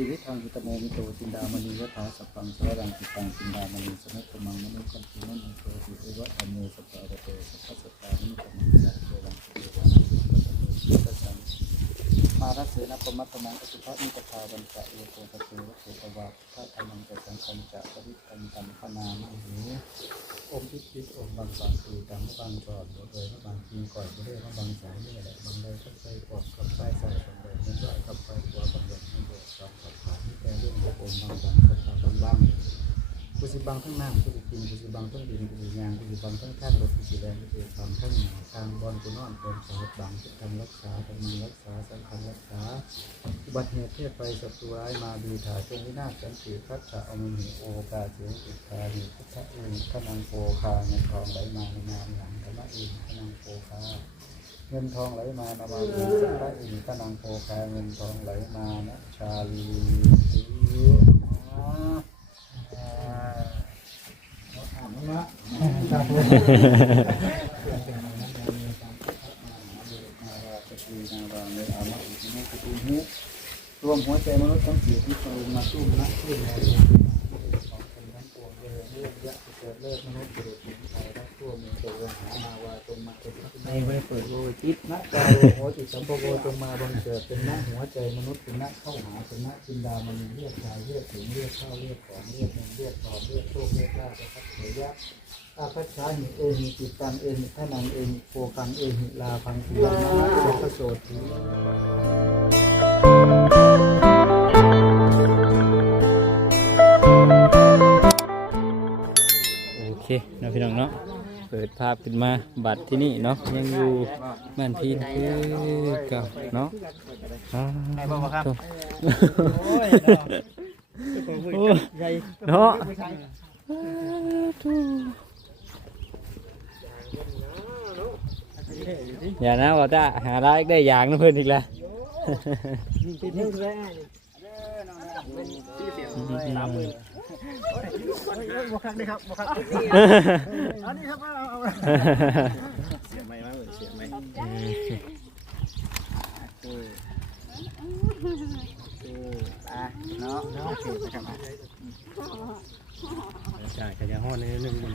ชีวิตทางอิตโมมิโตจินดามณียถาสัพพังสวรังติตังจินดามณีสมัตตมังมนุกันติมังโตติเอวะอเมสัพพะระเตสัพพะสัพพานิตมังสัพเพรังติเวนะสุขะสังมารัสเสนะปมัตตมังอสุภะนิกทาวันจะเอโกตะเตวะเตตวะพระธรรมังจะสังคัญจะปริตันตัมพนามังหูอมพิจิอมบางบางคือดังบางจอดเลยบางทีก่อนก็ได้บางสายนี่แหละบางเลยก็ใส่ปอกกับใส่ใส่บางเลยมันก็กับไปหัวบางเลยมันโด ดสองกับขาที่แกเรื่องหัวอมบางบางสัตว์บางบางกุศิบังทั้งน้ำกุศิกินกุศิบังทั้งดินกุศิยางกุศิบังทั้งแท่นรถกุศิแรงกุศิบังทั้งทางบอลกุนอนเป็นสาวบังที่ทำรักษาทำมังรักษาสำคัญรักษาอุบัติเหตุเพศไปศัตรูร้ายมาดีถาจงวินาศสันติพัฒนาอมหิโอกาเสียงอุทาหิพุทธะเองขนังโปคาเงินทองไหลมาในนามหลังธรรมะเองขนังโปคา เงินทองไหลมานามาเองสัพพะเองขนังโปคาเงินทองไหลมานะชาลีสีอ่าอ่าอ่านมาสาธุรวมหัวใจมนุษย์ทั้งสี่ที่ตรงมาสู้นัก เรื่องยะเกิดเลิกมนุษย์เกิดถึงใจรักทั่วมีตัวหามาวาตรงมาเป็นไม่ไม่เปิดโลจิตนะกายหัวจิตสัมภโวตรงมาบังเกิดเป็นนักหัวใจมนุษย์เป็นนักเข้าหาเป็นนักจินดามันเรียกชายเรียกถึงเรียกเข้าเรียกของเรียกเงินเรียกทองเรียกโชคเรียกลาภนะครับเยะอาพัชชาหิเอหิจิตตังเอหิทานังเอหิโปกังเอหิลาพังคุลังนะมะสัพพะโสติ เคเนาะพี่น้องเนาะเปิดภาพขึ้นมาบัตรที่นี่เนาะยังอยู่แม่นพีนคือเก่าเนาะอ่าโถ่โอ้ยเนาะอย่านะว่าจะหาได้ได้อย่างนะเพื่อนอีกแล้ว บวกคักได้ครับบวกคักอันนี้ครับเอาเอาเสียไหมวะเสียไหมอะเนาะโอเคนะครับจ่ายขยะห้อนนิดนึงมัน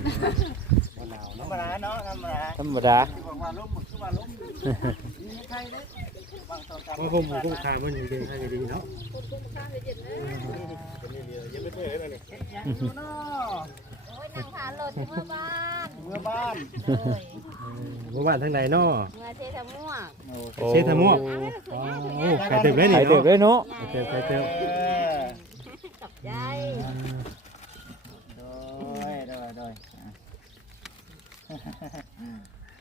ธรรมดาเนาะธรรมดาธรรมดาบอกว่าล้มหมดคือว่าล้มมีใครเด้บางตอนก ลางเพราะผมผมคามันอยู่ดีถ้าจะดีเนาะเนาะโอ้ยนั่งผ่านรถเมื่อบ้านเมื่อบ้านเมื่อวานทางไหนเนาะเมื่อเทสม่วงเชษฐม่วงอ้าวโอ้ไข่เต็มเลยใครนี่เด็กเลยเนาะเต็มไข่เต็มกับใจโดยโดยโดย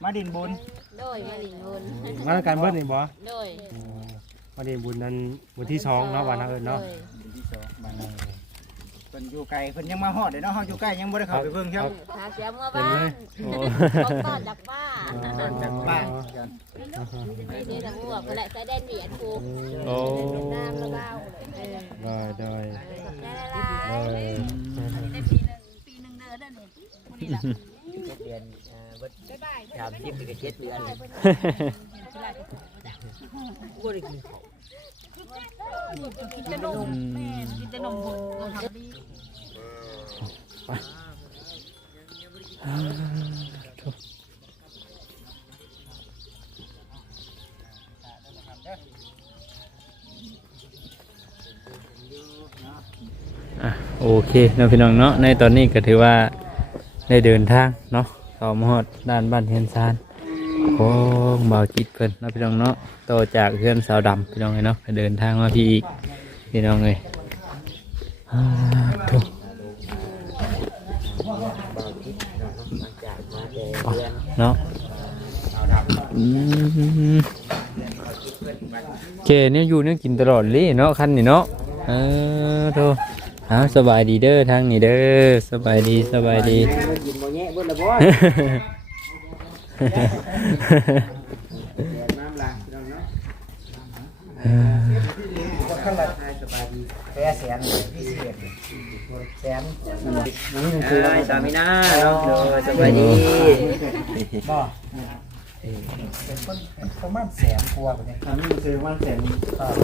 มาดินบุญโดยมาดินบุญมาการเบิ้ลนี่บ่โดยมาดินบุญนั้นวันที่สองเนาะวันนั้นเอิญเนาะโดยดินที่สองบ้านเพิ่นอยู่ไกลเพิ่นยังมาฮอดเด้เนาะเฮาอยู่ใกล้ยังบ่ได้เข้าไปเบิ่งครับพาเสียเมื่อบ้านเขาต้อนจากบ้านจากบ้านกันนี่เทสม่วงก็แหละใส่แดนเหรียญกูโอ้น้ำละเบ้าเออโดยโดยกับใจละลาโดยยปีหนึ่งเดือนนั่นนี่นี่แหละเดือน อ่าวัดสามสิบถึงเจ็ดเดือนเลยกูได้กินข้าวกินแต่นมแม่กินแต่นมนมทำดีโอเคเนาะพี่น้องเนาะในตอนนี้ก็ถือว่าได้เดินทางเนาะ เข้ามาฮอดด้านบ้านเฮียนซานของบ่าวจิตเพิ่นเนาะพี่น้องเนาะต่อจากเพื่อนสาวดำพี่น้องเอ้ยเนาะเดินทางมาพี่อีกพี่น้องเอ้ยอ่าโถ่จากเนาะอืมเจเนี่ยอยู่เนี่ยกินตลอดเลยเนาะคันนี่เนาะเออโธ่เอาสบายดีเด้อทางนี้เด้อสบายดีสบายดี นบ่แง่เบิ่ละบ่น้ำลางพี่น้องเนาะก็ขั้นละสบายดีแพ้แสนพิเศษแสนนั่นคือเอ้ยสามีนาเนาะสบายดีบ่เป็นคนประมาณแสนกว่าเนี่ยอันนี้คือประมาณแสนครับ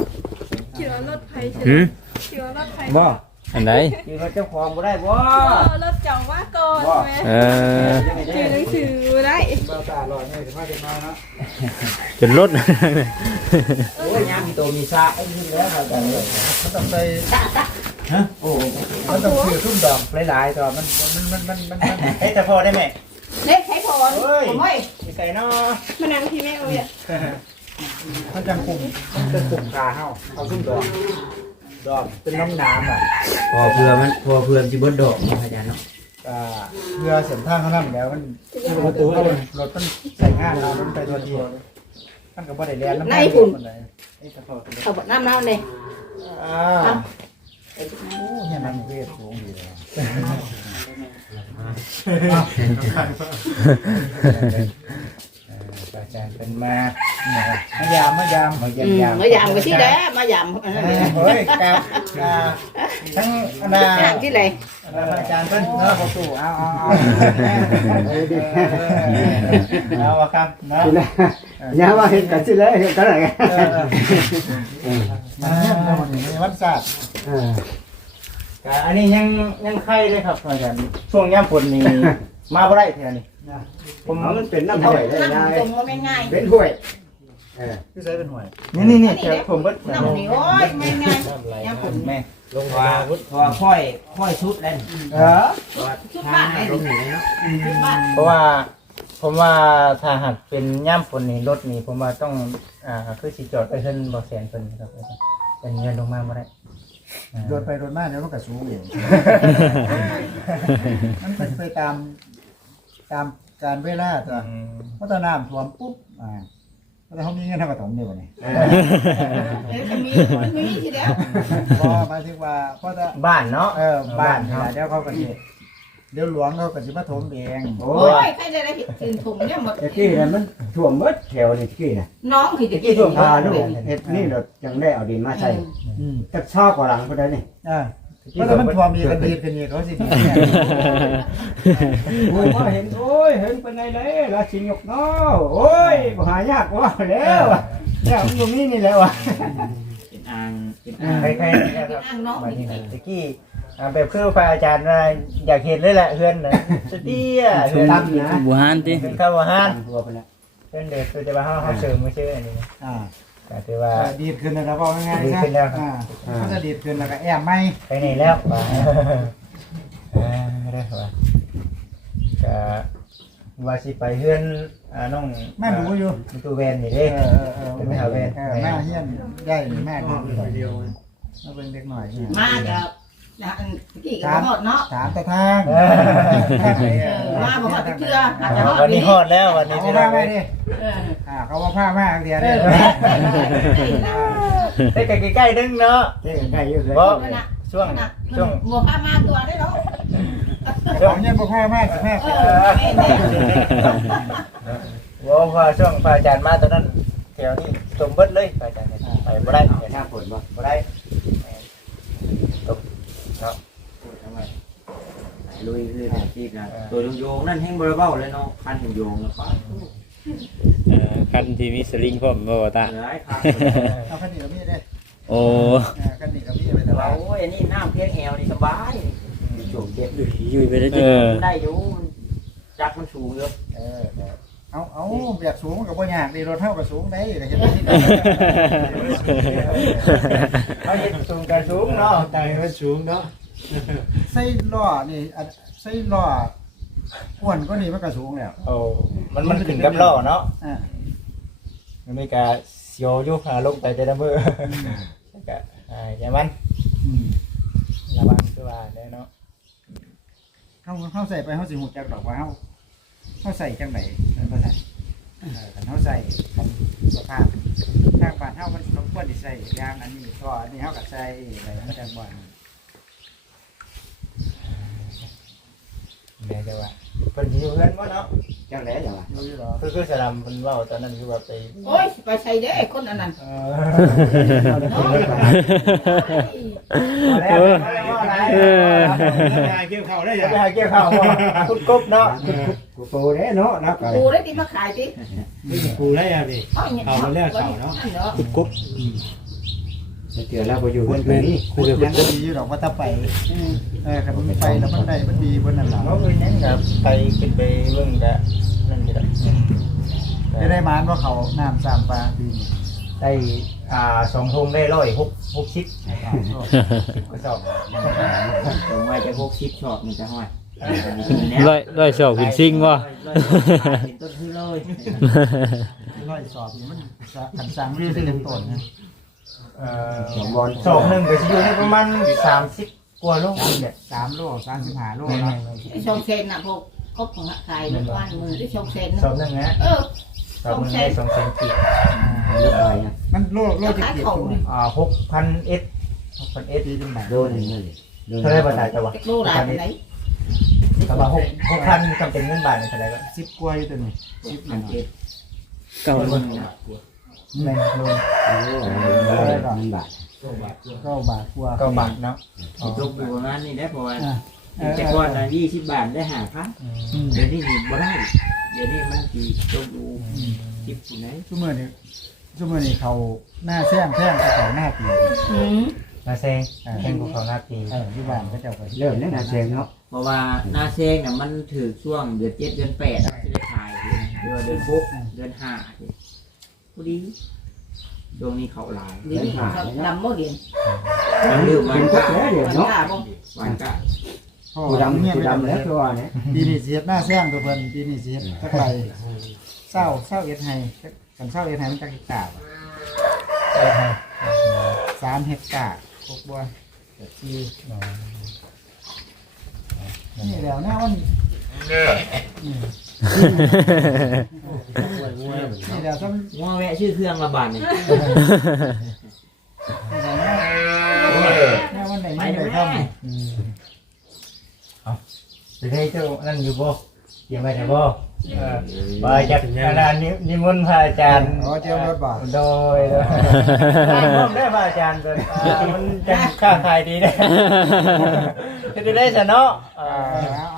ขี่ว่ารถไฟใช่หืมขี่ว่ารถไฟบ่ อันใดคือว่าเจ้าของบ่ได้บ่รถจังว่าก่อนแม่เออถือหนังสือได้เบาตาลอยให้ถึงว่าเด็กน้อยเนาะจนรถโอ้ยยามมีโตมีซาไอ้นี่แล้วครับแต่เนี่ยมันต้องใส่ฮะโอ้มันต้องซื้อทุ่มดอกหลายๆตัวมันมันมันมันมันเฮ้ยแต่พอได้ไหมเล็กใช้พรเฮ้ยผมไม่มีใส่เนาะมานั่งที่แม่เอาเนี่ยมันจังกลุ่มมันเป็นกลุ่มกาเฮาเอาทุ่มดอก ดอกเป็นน้ำน้ำอะพอเพื่อมันพอเพื่อสิเบิดดอกอาจารย์เนาะอ่าเรือเส้นทางเขานั่นแล้วมันประตูเขารถมันใส่งานเรามันไปตัวเดียวมันก็บ่ได้เรียนน้ำมันไอ้ตะพอเขาบอกน้ำน้ำเลยอ่าโอ้เนี่ยมันเวทสูงดีเลยอา จารย์เป็นมามายามมายามมายามยามมายามกันที่แด้มายามอันนั้นเฮ้ยกับทั้งนาอย่างที่ไหนอาจารย์เพิ่นเนาะเขาสู้เอาเอาเอาเอาครับเนาะอย่าว่าเห็นกันสิเลยเห็นกันอะไรกันมาเนี่ยเราวันนี้วันศาสตร์อันนี้ยังยังไข่เลยครับอาจารย์ช่วงย่ำฝนนี่มาบ่ได้เท่านี้ ผมเอามันเป็นน้ำห่วยได้นั่งไงตรงว่าง่ายเป็นห่วยเออคือใช้เป็นหวยนี่นี่นี่เดี๋ยวผมก็ๆนั่งนี่โอ้ยไม่ง่ายยังผมแม่ลงว่าพอค่อยค่อยชุดแล้วเออชุดบ้านไหนลงนี่เนาะชุดบ้านเพราะว่าผมว่าถ้าหากเป็นย่ำฝนนี่รถนี่ผมว่าต้องอ่าคือสิจอดไปขึ้นบ่แสนเพิ่นครับเป็นเงินลงมาบ่ได้โดนไปโดนมาเนี่ยมันก็สูงเองมันเป็นไปตาม ตามการเวลาตัวเพราะตอนน้ำท่วมปุ๊บอ่าแล้วเขามีเงินเท่ากับถมเดียวนี่เดี๋ยวจะมีมันมีทีเดียวพอหมายถึงว่าเพราะถ้าบ้านเนาะเออบ้านเนี่ยเดี๋ยวเขาก็สิเดี๋ยวหลวงเขาก็สิมาถมเองโอ้ยใครได้ได้ผิดถึงถุงเนี่ยหมดตะกี้เนี่ยมันท่วมเบิดแถวนี่ตะกี้น่ะน้องผิดตะกี้พาลูกเฮ็ดนี่เราจังได้เอาดินมาใส่อืมจักชอบกว่าหลังพุ่นได้นี่อ่า เพราะถ้ามันท่วมมีกันดีกันนี่เขาสิดีเนี่ยผมว่าเห็นโอ้ยเห็นเป็นไงเลยราชินกเนาะโอ้ยบ่หายากว่าแล้วอะเนี่ยมันบ่มีนี่แหล้วอะเป็นอ่างเป็นใครๆนะคเป็รันบอ่างน้องมาผิที่ดนี่ตะกี้อ่าแบบคือพระอาจารย์ว่าอยากเห็นเลยแหละเฮือนน่ะสเตียเฮือนตั้มนะบูฮานติเป็นข้าวห้านตั้งตัวไปแล้วเฮือนเด็กคือจะมาเฮาเฮาเสริมมือชื่ออันนี้อ่า ก็ถือว่า ดีดขึ้นแล้วบอกง่ายๆดีดนะขึ้นแล้วอ่าเขาจะดีดขึ้นแล้วก็แอมไหมไปนี่แล้วว่าอ่าได้ว่าก็ว่าสิไปเฮือนอ่าน้องแม่หนูอยู่มีตู้แวนนี่เอเด้ อเออเออเป็นแม่หาแวนเออแม่เฮียนได้นี่แม่ดูเดียวมาเป็นเด็กหน่อยเนี่ยมาจะ นะอันตะกี้ก็หมดเนาะถามตะทางเออมาบอกว่าเชื่ออาจจะวันนี้ฮอดแล้ววันนี้เขาพี่ว่าน้องไปเอ้ยดิเอออ่าเขาว่าผ้ามากเดียวเอเนี่ยอได้ใกล้ๆนึงเนาะ เจ๊ใกล้อยู่เลยบ่นั่นน่ะช่วงนั่นน่ะช่วงบัวผ้ามาตัวได้เนาะของเนี่ยบ่ผ้ามากสิแม่เออแม่แม่ว่าพอช่วงพระอาจารย์มาตอนนั้นแถวนี้จมเบิดเลยพระอาจารย์เนี่ยไปบ่ได้ หน้าฝนบ่ บ่ได้ ลุยลุยแบบที่นะ ตัวโยงนั่นแห้งบริเวณเลยเนาะคันโยงแล้วก็เอ่อคันที่มีสลิงพร้อมบ่ว่าตาเหลือไอ้คันเอาคันนี้กับพี่ได้โอ้คันนี้กับพี่ไปแต่แต่ว่าว่าโอ้ยอันนี้น้ำเพียงแอวนี่สบายโฉมเจ็บยุ่ยไปได้ติได้อยู่จักมันสูงเยอะเออเอาเอาแบบสูงกับบ่ยากดีรถเท่ากับสูงได้ก็เห็นที่เขาเห็นสูงกันสูงเนาะใจมันสูงเนาะ ใส่ล้อนี่ใส่ล้อ อ้วนก็นี่มันก็สูงแล้วโอ้มันมันขึ้นกับล้อเนาะอ่ามันมีกาเสียวอยู่หาลงไปแต่ละมือแล้วก็อ่าอย่ามันอืมระวังคือว่าได้เนาะเขาเขาใส่ไปเขาสิหูจักดอกว่าเขาเขาใส่จังไหนนั่นก็ใส่เออคันเขาใส่คันสภาพทางบ้านเขามันสมควรที่ใส่ยางอันนี้ก็อันนี้เขาก็ใส่อะไรมันจะบ่อน แม่จะว่าเพิ่นอยู่เฮือนบ่เนาะจังได๋จังวะดูอยู่หรอคือคือสลัมเพิ่นเว้าตอนนั้นคือว่าไปโอ้ยไปใส่เด้คนอันนั้นเอเนาะเออเออเกี่ยวเขาได้อยังไปหาเกี่ยวข้าวบ่คุณกบเนาะกูโตเด้เนาะนะก็ปูได้ที่มาขายที่กูได้ยังนี่เอาอย่างเอามาแลกเสาเนาะเนาะกุ๊บ เดี๋ยวเราไปอยู่พูกัดนเลไปยนี่พูดยังดีอยู่ดอกว่าถ้าไปเออคันมันไปแล้วมันได้มันดีบนนั่นล่ะเขาเอ้ยนั่นกับไปขึ้นไปเบิ่งกะนั่นนี่ละได้ได้มานว่าเขาน้ำสามปลาปีนี้ได้อ่าสองทงได้ร้อยหกหกชิปก็สอบตรงไว้จะพกชิปช็อตมันจะห้อยร้อยร้อยสอบขึ้นซิงบ่เป็นต้นคือเลยร้อยสอบนี่มันขันสร้างวิวได้เต็มต้นนะ เอ่อสองหนึ่งก็สิอยู่ที่ประมาณสามสิบกว่าโลนี่แหละสามโลสามสิบห้าโลแม่เนาะๆไอ้ชงเซนน่ะพวกก็ของขายในบ้านมือที่ชงเซนๆสอบหนึ่งนะเออสอบหนึ่งได้สองแสนกีบเลือกอะไรนะมันโลโลจะเกียบตัวอ่าหกพันเอสหกพันเอสปีเป็นบาทโดนเลยเท่าไรบาทได้แต่ว่าเทคโนโลยีไปไหนแต่ว่าหกหกพันจำเป็นเงินบาทในเท่าไรก็สิบกว่าอยู่ตัวนี้สิบอันเจ็ดเก้าคน แม่งโลมันบาทเก้าบาทกว่าเก้าบาทเนาะจบอยู่ประมาณนี้ได้พออะเออแต่ก่อนนะยี่สิบบาทได้หาพันอืมเดี๋ยวนี้นี่บ่ได้เดี๋ยวนี้มันจีจบอยู่ทิปอยู่ไหนชั่วโมงนี้ชั่วโมงนี้เขาหน้าแซงแซงกับเขาหน้าปีอืมมาแซงแข่งภูเขาหน้าปีเออที่บ้านก็จะไปเริ่มแล้วนะเซงเนาะเพราะว่าหน้าเซงน่ะมันถือช่วงเดือนเจ็ดเดือนแปดจะได้ขายเดือนเดือนหกเดือนห้า พอดีช่วงนี้เขาหลายเดี๋ยวนี้เขาดำโมเดลมันเรื่องวันกะมันกล้าบ่วันกะพ่อดำเนี่ยดำแล้วตัวเนี่ยปีนี้เสียหน้าแซงตัวเพิ่นปีนี้เสียสักไรเศร้าเศร้าเอ็ดไฮกันเศร้าเอ็ดไฮมันจะกิตาสามเฮกตาร์พวกบัวที่นี่แล้วหน้าวันนี่แล้วต้องงัวแวะชื่อเครื่องระบาดนี่หน้าวันไหนไปไม่เดี๋ได้ยวทแม่จะได้เจ้านั่นอยู่บ่เกี่ยวไปแต่บ่เออมาจากอาจารย์นิมนต์พระอาจารย์ำอ๋อเจ้ารถบ่าโดยโดยได้ร่วมได้พระอาจารย์เป็นอ่ามันจะค้าขายดีได้จะได้ชนะอ่าเอาเอาเอา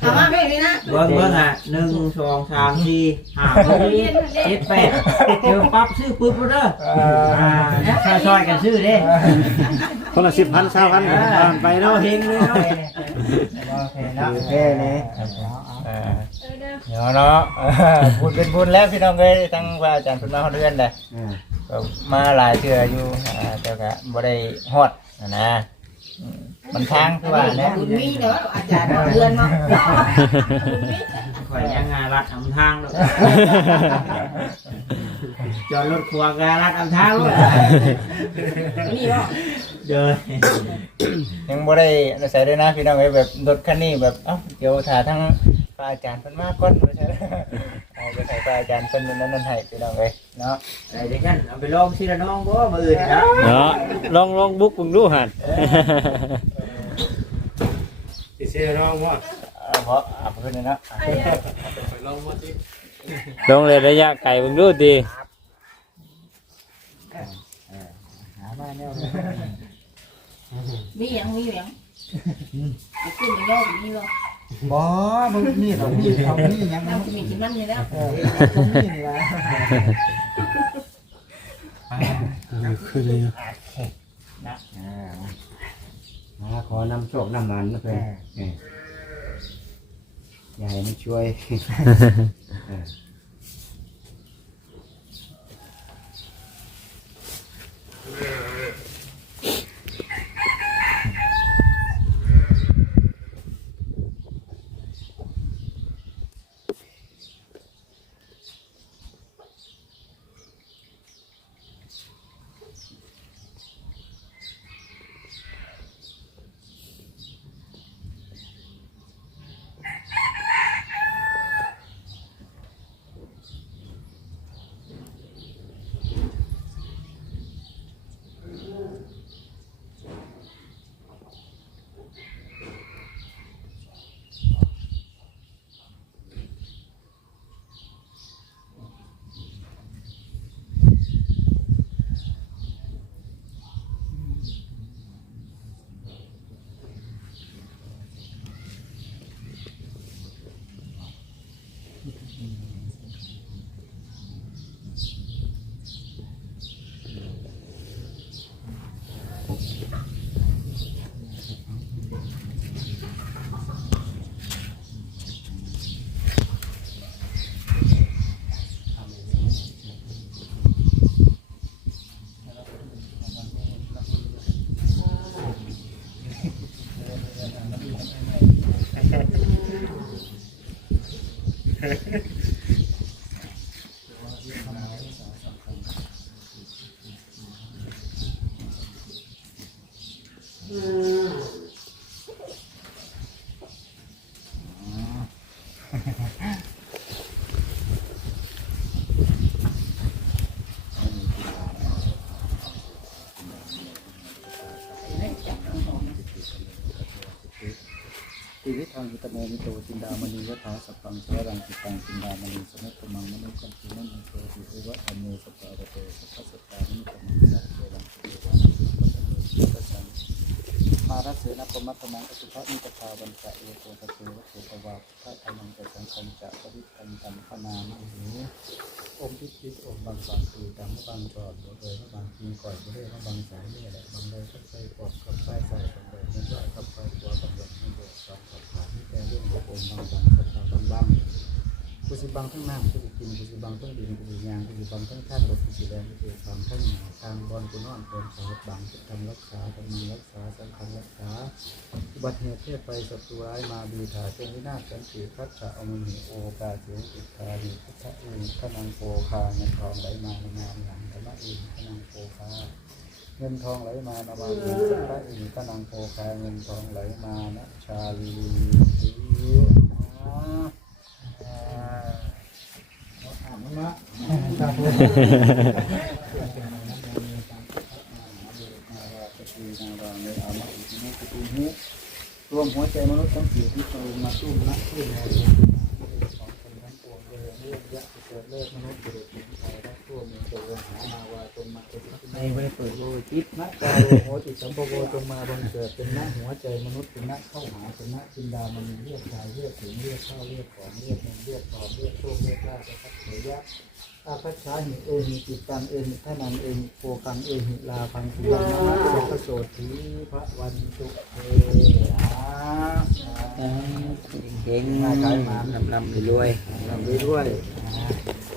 เอามาไม่เลยนะเบิ้งเบิ้งอะหนึ่งสองสามสี่ห้าหกเจ็ดแปดเจอปั๊บชื่อปุ๊บแล้วเด้ออ่าอ่าถ้าซอยกันชื่อเด้คนละสิบพันสามพันไปเนาะเฮงเลยเนาะโอเคนะโอเคเลยเดี๋ยวเนาะพูดเป็นบุญแล้วพี่น้องเอ้ยทั้งพระอาจารย์เป็นมาเรือนเลยก็มาหลายเทื่ออยู่อ่าแต่ก็บ่ได้ฮอดนะนะอื มมันทางคือว่าแหละบุญมีเด้ออาจารย์เดือนเนาะบุญมีข่อยยังงานรัดอำทางเลยจอดรถครัวการัดอำทางเลยนี่บ่เดินยังบ่ได้ใส่ด้วยนะพี่น้องเอ้ยแบบรถคันนี้แบบเอ้าเดี๋ยวถ่าทั้งพระอาจารย์เพิ่นมาก่อนว่าใช่ไหมเอาไปให้พระอาจารย์เพิ่นนั่นนั่นให้พี่น้องเอ้ยเนาะไอ้เด็กนั่นเอาไปลองสิละน้องบ่มาอื่นนะเนาะลองลองบุกเบิ่งดูหั่นสิเชื่อน้องว่าเอาเพราะเอาเพิ่นนี่เนาะลองเลยระยะไกลเบิ่งดูติหามาแนวมีหยังมีหยังเอาขึ้นมาโยกนี่บ่บ่มึงนี่เรามีเขามียังน้ำมีกินนั่นนี่แล้วเออเขามีนี่ละ มาขอนำโชคนำมันนะเพื่อนเอออย่าใมัช่วย เออีวิตทังยุตโมมิโตจินดามณียถาสัพพังสวรังติตังจินดามณีสมุตตมังมนุกันตินันโตติเอวะอันเนสปะระโตสัพพะสตตานิตมังสะเทวังติเอวะนัสสังมารัสเสนปมัตตมังอสุภะนิตตาวันจะเอโกตะเทวะเทตวาพระธรรมังจะสังคัญจะปริตันตันพนามังหูอมพิพิอมบางสางคือดังบางจอดบ่เลยบางทีก่อยบ่เลยบางสายนี่แหละบางเลยก็ใส่ปอกกับใส่ใส่บางเลยนั่นว่ากับใส่ตัวกับแบบนั่นเดีย สองกับขาที่แกเรื่องของอมบางบางสัตว์บางบางกุสิบังทั้งน้ำกุสิกินกุสิบังทั้งดินกุสิยางกุสิบังทั้งท่านรถกุสิแดงกุสิฟังทั้งหนาทางบอลกุนอนเป็นสาวบังทำรักษาทำมีรักษาสังขังรักษาอุบัติเหตุเทไปศัตรูร้ายมาบีถาเจงวินาศสันติคัตถะอมหิโอกาเสียงอิทธาหิพุทธะอินขนังโปคาเงินทองไหลมาในงานหลังธรรมะอินขนังโปคา เงินทองไหลมานามาอินสัพพะอินขนังโปคาเงินทองไหลมานะชาลีสีอ่าอ่าอ่านมั้งนะครับผมรวมหัวใจมนุษย์ทั้งสี่ที่ตรงมาสู้นักสู้ในของคนทั้งปวงเลยเรื่องยะเกิดเลิกมนุษย์บุรุษหญิงชายทั้งทั่ วมีตัวหามาวาจงมาเป็นในไม่ได้เปิดโลจิตนักายโหติสัมภโวจงมาบังเกิดเป็นนักหัวใจมนุษย์เป็นนักเข้าหาเป็นนักจินดามันเรียกชายเรียกถึงเรียกข้าเรียกของเรียกเงินเรียกทองเรียกโชคเรียกลาภนะครับเถยะอาภัชชาหิเอหิจิตตังเอหิท่านันเอหิโปกังเอหิลาพังคุยังนะโสกโสทีพระวันตุเออาเก่งๆมาขายมาลำลำรวยทำด้วยด้วยอะไรครับ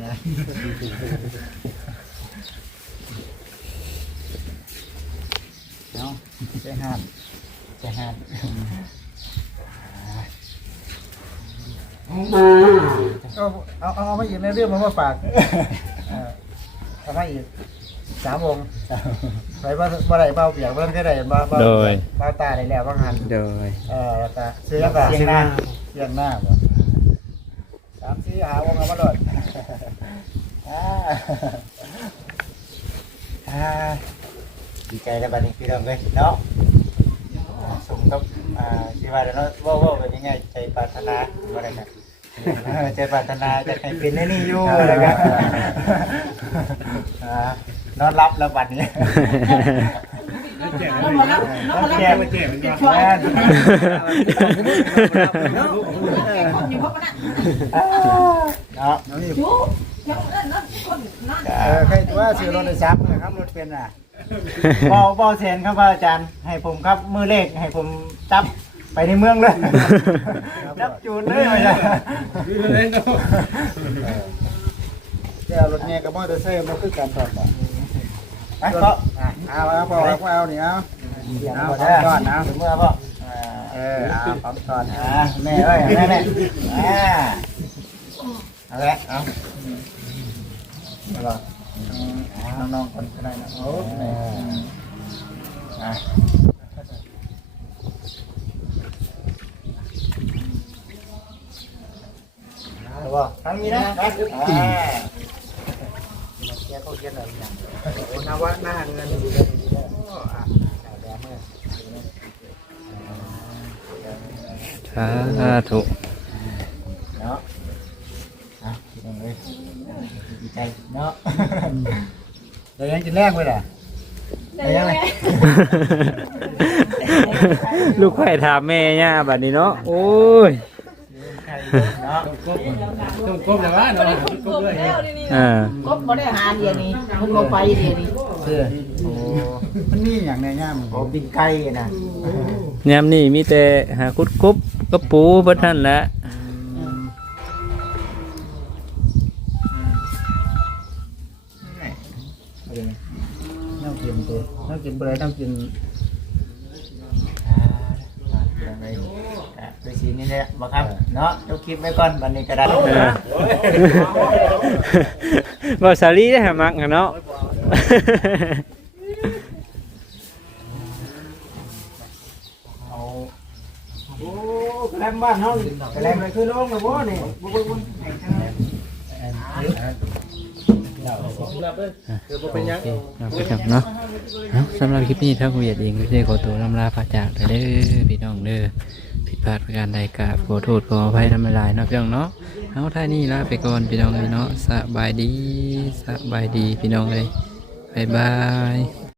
ไม่ได้เนาะใช่ห้ามใช่ห้ามเอาเอาเอาเอามาอีกในเรื่องมันมาฝากเออเอามาอีกสามวงไปว่าว่าไรเบาเปียกเบิ้งแค่ไหนบ้าเบาโดย เบาตาได้แล้วบ้างหันโดยเออแล้วก็เสียงก็เสียงหน้าเสียงหน้าบ่สามสี่หาวงเอามาโดดอ่าอ่า ดีใจแล้วบัดนี้พี่น้องเลยเนาะอ่าสมกับอ่าที่ว่าแล้วเนาะว่าว่าเป็นยังไงใจปรารถนาว่าอะไรนะใจปรารถนาจะให้เป็นในนี่อยู่อะไรกันอ่านอนรับแล้วบัดนี้น้องมารับน้องมารับแก้มาแก้มันเจ็บว่าช่วยแม่นอยู่เพราะนั้นเนาะ น้องนี่ชูยังนั่นนั่นคนนั่นเออใครตัวซื้อรถได้ซับเลยครับรถเป็นอะบอบอเซนครับอาจารย์ ให้ผมครับมือเลขให้ผมจับไปในเมืองเลยจับจูนเลยไปเลยแกรถเนี่ยกับมอเตอร์ไซค์มันคือการถอดบ่ไปก็อะเอาเอาพอเอาเอานี่เอาเอาเอาพพออได้ก่อนนะถึงเมื่อพ่อเออเอาพร้อมก่อนอ่าแม่เอ้ยแม่แม่อ่า เอาละเอาเอาล่ะน้องๆคนก็ได้นะโอ้เอออะเอาบ่ทั้งนี้นะอ่าแกเขาเขียนอะไรอย่างโอ้นวะหน้าเงินอยู่เลยโอ้อะเอาแดงเมื่อสาธุ เนาะอะพี่น้อง เอ้ยดีใจเนาะเดี๋ยวยังกินแรงไปล่ะได้ยังไงลูกไข่ถามแม่ย่าบัดนี้เนาะ โอ้ยเนาะต้องก้มแต่ว่าเนาะก้มด้วยแล้วนี่นี่อ่าก็บ่ได้หาเดียวนี้มันบ่ไปเดียวนี้เสื้อโอ้มันนี่อย่างในย่ามโหบินไก่นะยามนี้มีแต่หาคุดกบกระปูเพิ่นท่านแหละ ตัวน้ำกินไปเลยน้ำกินอ่ายังไงอะไปสีนี่แหละบ่ครับ เนาะจบคลิปไว้ก่อนวันนี้ก็ได้เออบ่สาลีได้หามักกันเนาะ เอาโอ้กระแลมบ้านเฮากระแลมไปคือน้องเลยบ่นี่บ่บ่บ่อะโอเคเโอเคเนาะเอาสำหรับคลิปนี้ถ้าคุณอยากเองก็ได้ขอตัวลำลาพระจากเด้อพี่น้องเด้อผิดพลาดประการใดกราบขอโทษขออภัยทำไม่ลายเนาะพี่น้องเนาะเอาท่านี้ลาไปก่อนพี่น้องเลยเนาะสบายดีสบายดีพี่น้องเลยบายบาย